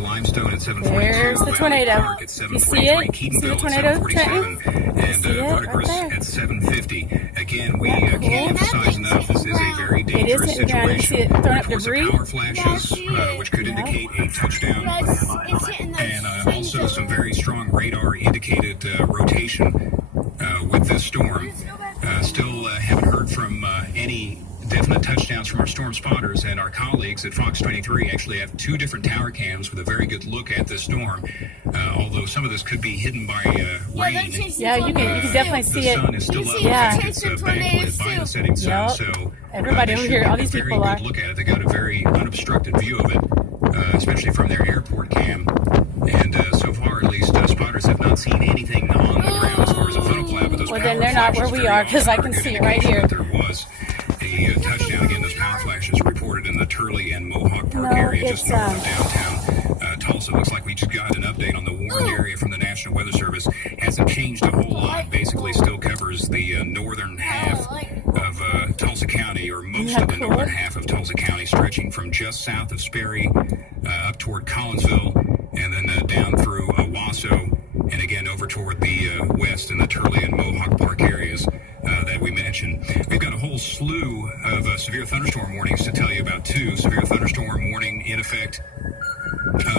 Limestone at 742. There's the tornado. Park at 743. You see it? See the tornado, Trenton? And Verdigris at 750. Again, we can't emphasize enough, this is a very dangerous situation. You see it throwing up Reports of debris? power flashes, which could indicate a touchdown. And also some very strong radar indicated rotation with this storm. Still haven't heard from any definite touchdowns from our storm spotters, and our colleagues at Fox 23 actually have two different tower cams with a very good look at this storm, although some of this could be hidden by rain. Yeah, you can definitely see it. The sun is still up. Yeah. It's backlit by the setting sun, Yep. so Everybody over here, all these very people are. good look at it. They got a very unobstructed view of it, especially from their airport cam. And so far, at least, spotters have not seen anything on the ground as far as a funnel cloud. But those Well, then they're not where we are, because I can see it right here. There was a touchdown. Again, those power flashes reported in the Turley and Mohawk Park area just north of downtown Tulsa. Looks like we just got an update on the warned area from the National Weather Service. Hasn't changed a whole lot. Basically still covers the northern half of Tulsa County, or most of the northern half of Tulsa County, stretching from just south of Sperry up toward Collinsville, and then down through Owasso, and again over toward the west in the Turley and Mohawk Park areas that we mentioned. We've got a whole slew of severe thunderstorm warnings to tell you about, too. Severe thunderstorm warning in effect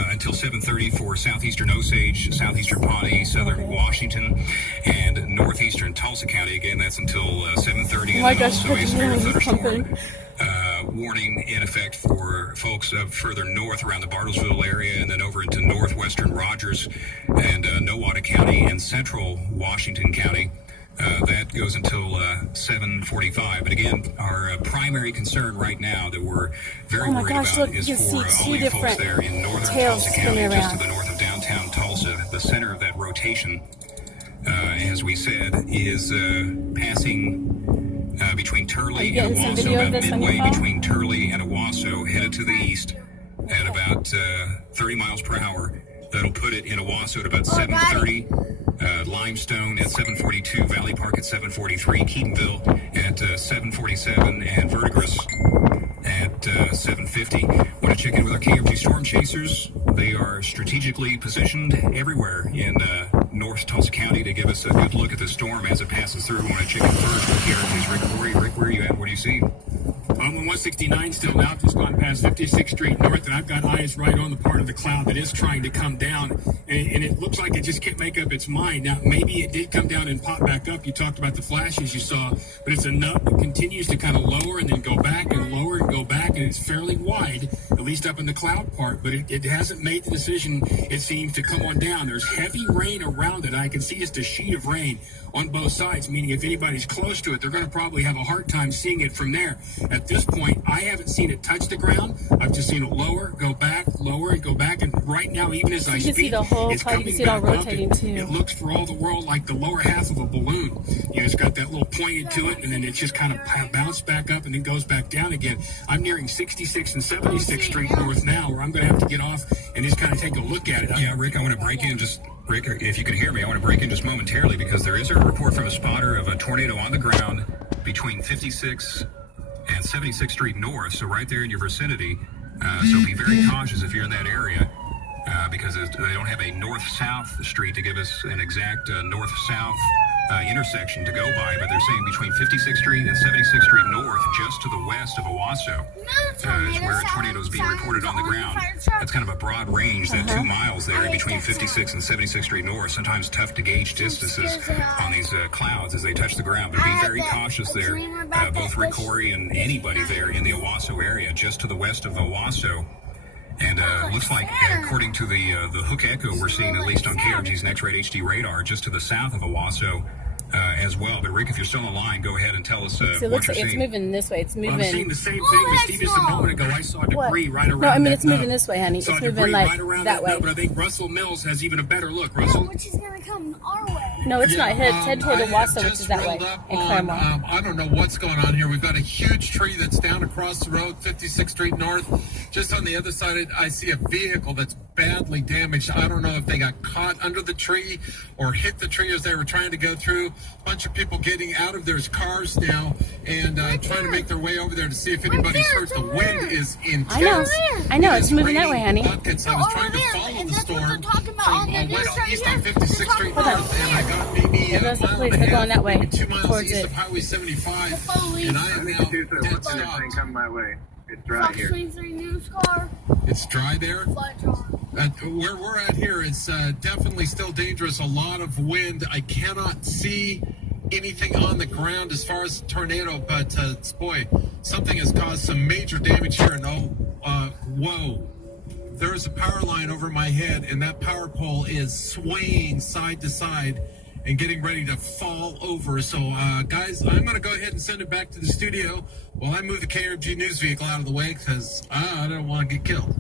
until 7:30 for southeastern Osage, southeastern Pawnee, southern Washington, and northeastern Tulsa County. Again, that's until 7:30. Oh my gosh, also a severe thunderstorm something. warning in effect for folks further north around the Bartlesville area, and then over into northwestern Rogers and Nowata County and central Washington County. That goes until 7:45. But again, our primary concern right now that we're very worried about is for all you folks there in northern Tulsa County, just to the north of downtown Tulsa. The center of that rotation, as we said, is passing between Turley and Owasso, about midway between Turley and Owasso, headed to the east at about 30 miles per hour. That'll put it in Owasso at about 7:30. Limestone at 7:42, Valley Park at 7:43, Keatonville at 7:47, and Verdigris at 7:50. Want to check in with our KMG storm chasers? They are strategically positioned everywhere in North Tulsa County to give us a good look at the storm as it passes through. Want to check in first with KMG's Rick Corey. Rick, where are you at? What do you see? I'm on 169 still now, just gone past 56th Street North, and I've got eyes right on the part of the cloud that is trying to come down, and it looks like it just can't make up its mind. Now, maybe it did come down and pop back up. You talked about the flashes you saw, but it's enough. It continues to kind of lower and then go back and lower and go back, and it's fairly wide, at least up in the cloud part, but it hasn't made the decision, it seems, to come on down. There's heavy rain around it. I can see just a sheet of rain on both sides, meaning if anybody's close to it, they're going to probably have a hard time seeing it from there. At this point, I haven't seen it touch the ground. I've just seen it lower, go back, lower, and go back. And right now, even as I speak, it's coming back up. It looks for all the world like the lower half of a balloon. You know, it's got that little pointed to it, and then it just kind of bounced back up and then goes back down again. I'm nearing 66th and 76th Street North now, where I'm going to have to get off and just kind of take a look at it. Yeah, Rick, I want to break in just... Rick, if you can hear me, I want to break in just momentarily, because there is a report from a spotter of a tornado on the ground between 56 and 76th Street North, so right there in your vicinity. So be very cautious if you're in that area, because they don't have a north-south street to give us an exact north-south intersection to go by, but they're saying between 56th Street and 76th Street North, just to the west of Owasso, is where a tornado is being reported on the ground. That's kind of a broad range, that 2 miles there between 56th and 76th Street North. Sometimes tough to gauge distances on these clouds as they touch the ground, but be very cautious there, both Rick Corey and anybody there in the Owasso area, just to the west of Owasso. And looks like, according to the Hook Echo we're seeing, at least on KRG's Next Rate HD radar, just to the south of Owasso as well. But Rick, if you're still on the line, go ahead and tell us so what you're seeing. It's moving this way. It's moving. I'm seeing the same thing as Steve just a moment ago. I saw debris right around. No, I mean that it's moving this way, honey. It's moving like right that way. But I think Russell Mills has even a better look. Russell, which is going to come our way. No, it's not. Head toward Owasso, which is that way, in Claremont. I don't know what's going on here. We've got a huge tree that's down across the road, 56th Street North. Just on the other side, I see a vehicle that's badly damaged. I don't know if they got caught under the tree or hit the tree as they were trying to go through. bunch of people getting out of their cars now and trying to make their way over there to see if anybody's hurt. The wind is intense. I know. It's moving that way, honey. Buckets. I was trying to follow the storm from east on 56th Street North, and I got maybe There goes the police. They're going that way, 2 miles towards east it. of Highway 75, and I am now dead stopped. Come my way. It's dry here. It's dry there. Where we're at here is definitely still dangerous. A lot of wind. I cannot see anything on the ground as far as the tornado, but boy, something has caused some major damage here. And whoa, there is a power line over my head, and that power pole is swaying side to side and getting ready to fall over. So, guys, I'm going to go ahead and send it back to the studio while I move the KRG news vehicle out of the way because I don't want to get killed.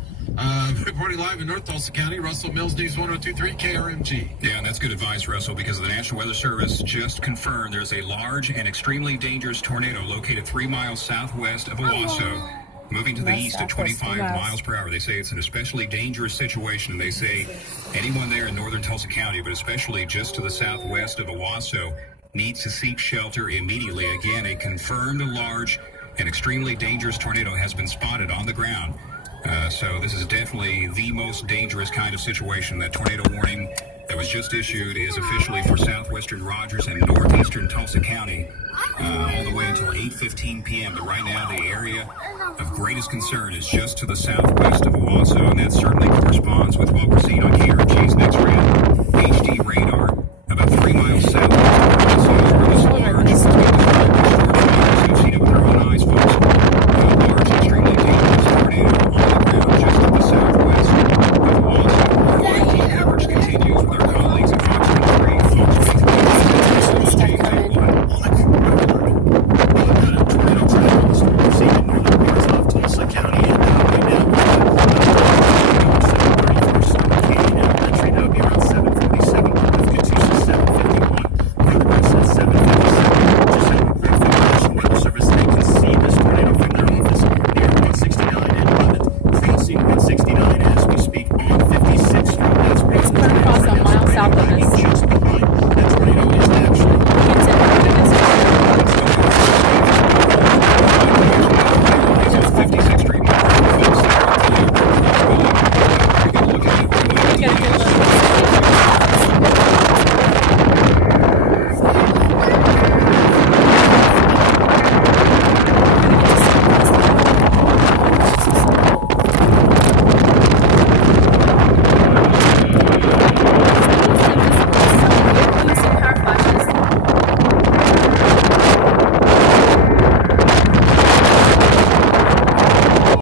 Reporting live in North Tulsa County, Russell Mills, News 102.3 KRMG. Yeah, and that's good advice, Russell, because the National Weather Service just confirmed there's a large and extremely dangerous tornado located 3 miles southwest of Owasso, moving to the east at 25 miles per hour. They say it's an especially dangerous situation, and they say anyone there in northern Tulsa County, but especially just to the southwest of Owasso, needs to seek shelter immediately. Again, a confirmed large and extremely dangerous tornado has been spotted on the ground. So this is definitely the most dangerous kind of situation. That tornado warning that was just issued is officially for southwestern Rogers and northeastern Tulsa County all the way until 8:15 p.m. But right now, the area of greatest concern is just to the southwest of Owasso, and that certainly corresponds with what